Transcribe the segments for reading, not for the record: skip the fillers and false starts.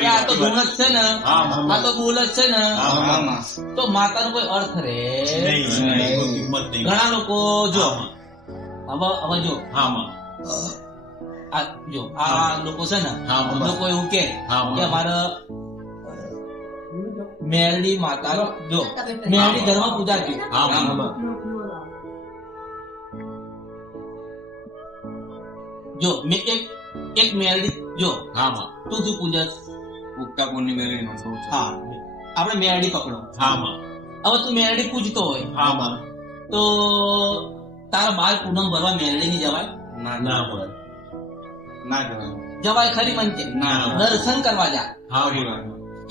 કે આ તો ગુણ જ છે ને, આ તો બોલ જ છે ને, તો માતાનો કોઈ અર્થ રે ઘણા લોકો જો હવે જો આ લોકો છે ને, લોકો એવું કે અમારે મેરડી માતા જો મેરડી ધર્મ પૂજા છે. જો મેં એક મેરડી જો તું પૂજા ઉગતા કોની મેળવી નો હા આપણે મેરડી પકડો. હવે તું મેરડી પૂજતો હોય તો તારા બાર પૂનમ ભરવા મેરડી ની જવાય? ના જવાય ખરી મન કે દર્શન કરવા જા.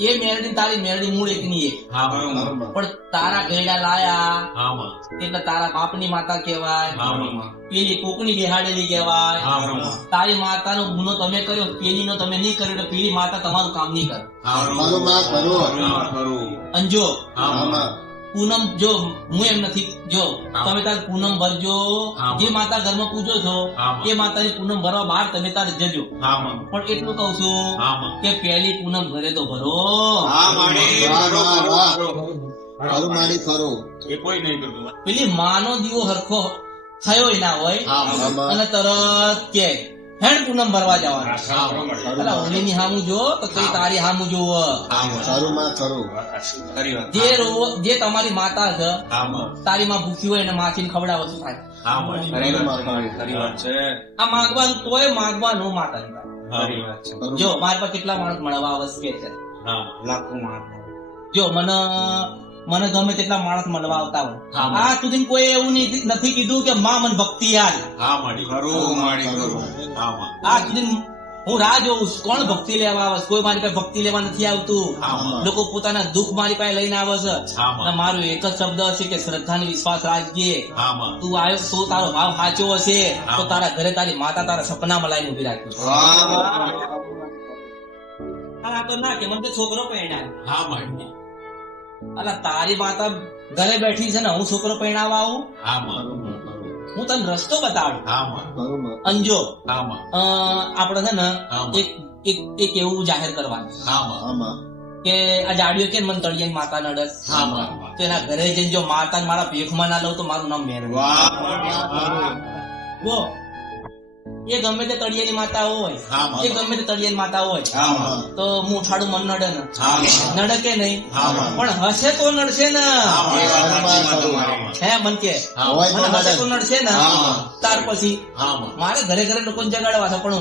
એ મેરડી તારી મેરડી મૂળ એક ની એક, પણ તારા ગયડા લાયા એટલે તારા બાપની માતા કહેવાય, પેલી કોકની બેહાડેલી કહેવાય. તારી માતાનો ગુનો તમે કર્યો, પેલી નો તમે નહીં કર્યો, એટલે પેલી માતા તમારું કામ નહીં કરે. અંજો પૂનમ જો હું એમ નથી, જો તમે તાર પૂનમ ભરજો, જે માતા ઘરમાં પૂજો છો એ માતાની પૂનમ ભરવા બહાર તમે તારે જજો, પણ એટલું કઉ છું કે પહેલી પૂનમ ઘરે તો ભરો. પેલી માનો દીવો હરખો થયો ના હોય અને તરત કે હેડ પૂનમ ભરવા જવાનું, ઓલી ની હામું જો તો કઈ તારી હામું જોવો. જે તમારી માતા છે, તારી માં ભૂખી હોય એને માછી ખવડાવો શું થાય? આ માગવાનું તોય માગવાનું માતા. જો મારી પાસે કેટલા માણસ મળવા આવશે છે, લાખો માણસ. જો મને ગમે તેટલા માણસ મળવા આવતા હોય, આ સુધી કોઈ એવું નથી કીધું કે માં મને ભક્તિ યાદ. આ સુધી હું રાહ જોઉં કોણ ભક્તિ લેવા આવે. કોઈ મારી પાસે ભક્તિ લેવા નથી આવતું. લોકો પોતાના દુઃખ મારી પાસે લઈને આવે છે. મારું એક જ શબ્દ હશે કે શ્રદ્ધાની વિશ્વાસ રાખજે. તું આવ્યો તો તારો ભાવ સાચો હશે તો તારા ઘરે તારી માતા તારા સપનામાં લાઈને ઉભી રાખી. આ તો ના કે મને છોકરો પહેણાય. અલા તારી માતા ઘરે બેઠી છે ને, હું છોકરો પહેણાવા આવું? હું તને રસ્તો બતાડું. અંજો આપડે છે ને એક એવું જાહેર કરવાનું કે આ જાડીઓ કે મને તળિયાની માતા નડસ, તો એના ઘરે જઈને જો માતા મારા ભેખમાં ના લઉં તો મારું નામ મેરડી. એ ગમે તે તળિયાની માતા હોય, એ ગમે તે તળિયાની માતા હોય તો હું ઉઠાડું મન નડે ને, નડે કે નહીં? પણ હશે તો નડશે ને. હે મન કે હશે તો નડશે ને. ત્યાર પછી મારે ઘરે ઘરે લોકોને જગાડવા છે, પણ